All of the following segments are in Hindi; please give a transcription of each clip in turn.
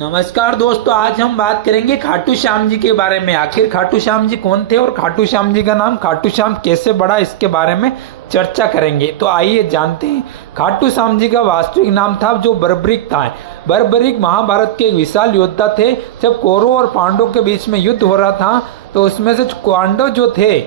नमस्कार दोस्तों, आज हम बात करेंगे खाटू श्याम जी के बारे में। आखिर खाटू श्याम जी कौन थे और खाटू श्याम जी का नाम खाटू श्याम कैसे बढ़ा, इसके बारे में चर्चा करेंगे। तो आइए जानते हैं। खाटू श्याम जी का वास्तविक नाम था जो बर्बरीक था। बर्बरीक महाभारत के एक विशाल योद्धा थे। जब कौरवों और पांडवों के बीच में युद्ध हो रहा था तो उसमें से पांडव जो थे,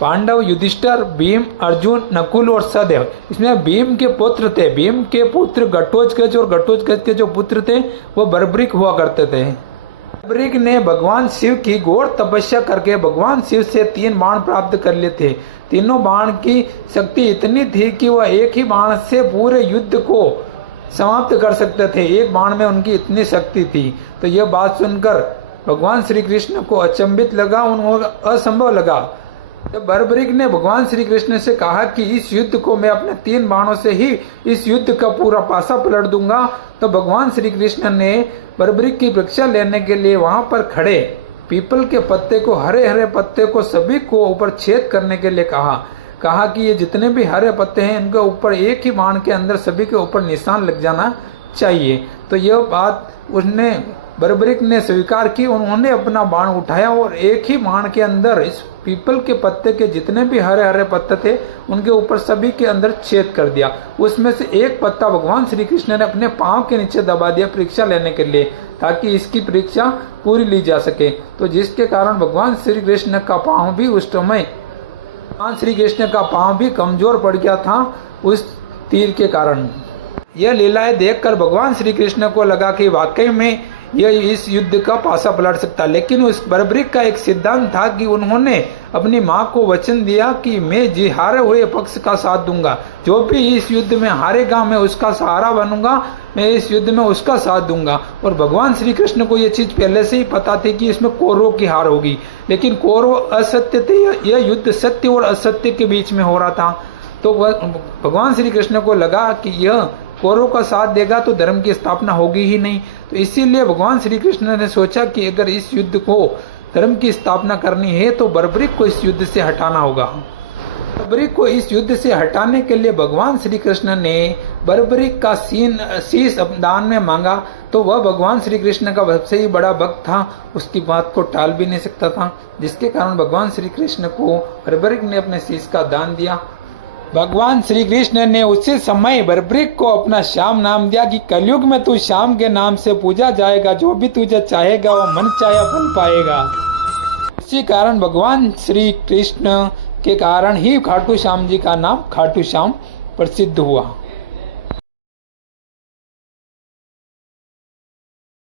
पांडव युधिष्ठिर, भीम, अर्जुन, नकुल और सहदेव, इसमें भीम के पुत्र थे। भीम के पुत्र घटोत्कच और घटोत्कच के जो पुत्र थे वो बर्बरीक हुआ करते थे। बर्बरीक ने भगवान शिव की घोर तपस्या करके भगवान शिव से 3 बाण प्राप्त कर लिए थे। तीनों बाण की शक्ति इतनी थी कि वह एक ही बाण से पूरे युद्ध को समाप्त कर सकते थे। एक बाण में उनकी इतनी शक्ति थी। तो यह बात सुनकर भगवान श्री कृष्ण को अचंभित लगा, उनको असंभव लगा। जब बर्बरीक ने भगवान श्री कृष्ण से कहा कि इस युद्ध को मैं अपने 3 बाणों से ही इस युद्ध का पूरा पासा पलट दूंगा, तो भगवान श्री कृष्ण ने बर्बरीक की परीक्षा लेने के लिए वहां पर खड़े पीपल के पत्ते को, हरे हरे पत्ते को सभी को ऊपर छेद करने के लिए कहा कि ये जितने भी हरे पत्ते हैं इनके ऊपर एक ही बाण के अंदर सभी के ऊपर निशान लग जाना चाहिए। तो यह बात उसने बर्बरीक ने स्वीकार की। उन्होंने अपना बाण उठाया और एक ही बाण के अंदर इस पीपल के पत्ते के जितने भी हरे हरे पत्ते थे उनके ऊपर सभी के अंदर छेद कर दिया। उसमें से एक पत्ता भगवान श्री कृष्ण ने अपने पांव के नीचे दबा दिया परीक्षा लेने के लिए, ताकि इसकी परीक्षा पूरी ली जा सके। तो जिसके कारण भगवान श्री कृष्ण का पांव भी उस समय भगवान श्री कृष्ण का पांव भी कमजोर पड़ गया था उस तीर के कारण। यह लीलाएं देखकर भगवान श्री कृष्ण को लगा कि वाकई में यह इस युद्ध का पासा पलट सकता। लेकिन उस बर्बरीक का एक सिद्धांत था कि उन्होंने अपनी मां को वचन दिया कि मैं हारे हुए पक्ष का साथ दूंगा। जो भी इस युद्ध में हारेगा मैं उसका सहारा बनूंगा, मैं इस युद्ध में उसका साथ दूंगा। और भगवान श्री कृष्ण को यह चीज पहले से ही पता थी कि इसमें कौरवों की हार होगी। लेकिन कौरव असत्य थे, यह युद्ध सत्य और असत्य के बीच में हो रहा था। तो भगवान श्री कृष्ण को लगा कि यह कौरवों का साथ देगा तो धर्म की स्थापना होगी ही नहीं। तो इसीलिए भगवान श्री कृष्ण ने सोचा कि अगर इस युद्ध को धर्म की स्थापना करनी है तो बर्बरीक को इस युद्ध से हटाना होगा। बर्बरीक को इस युद्ध से हटाने के लिए भगवान श्री कृष्ण ने बर्बरीक का शीश दान में मांगा। तो वह भगवान श्री कृष्ण का सबसे ही बड़ा भक्त था, उसकी बात को टाल भी नहीं सकता था, जिसके कारण भगवान श्री कृष्ण को बर्बरीक ने अपने शीश का दान दिया। भगवान श्री कृष्ण ने उसी समय बर्बरीक को अपना श्याम नाम दिया कि कलयुग में तू श्याम के नाम से पूजा जाएगा, जो भी तुझे चाहेगा वह मन चाहे फल पाएगा। इसी कारण भगवान श्री कृष्ण के कारण ही खाटू श्याम जी का नाम खाटू श्याम प्रसिद्ध हुआ।